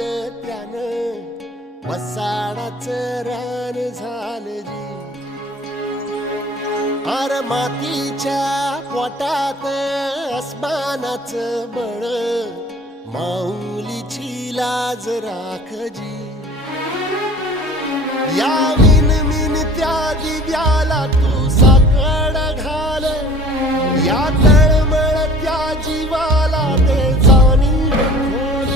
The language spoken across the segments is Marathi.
लावलं त्यानं वसाडाचं रान झालं जी. अर मातीच्या पोटात अस्मानाचं बळ, माऊलीची लाज राखजी. या मिनमिनत्या दिव्याला तू साकड घाल, या तळमळत्या जीवाला ते जाणीव खोल.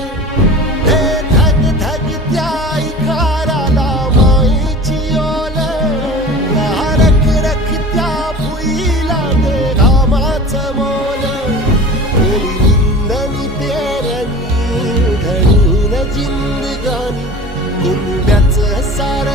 ते धग धगत्या इकाराला मायेची ओल, या रखरखत्या भुईला ते घामाचं मोल. ओली निंदनी पेरणी घडून जिंदगानी, कुंब्याचं सार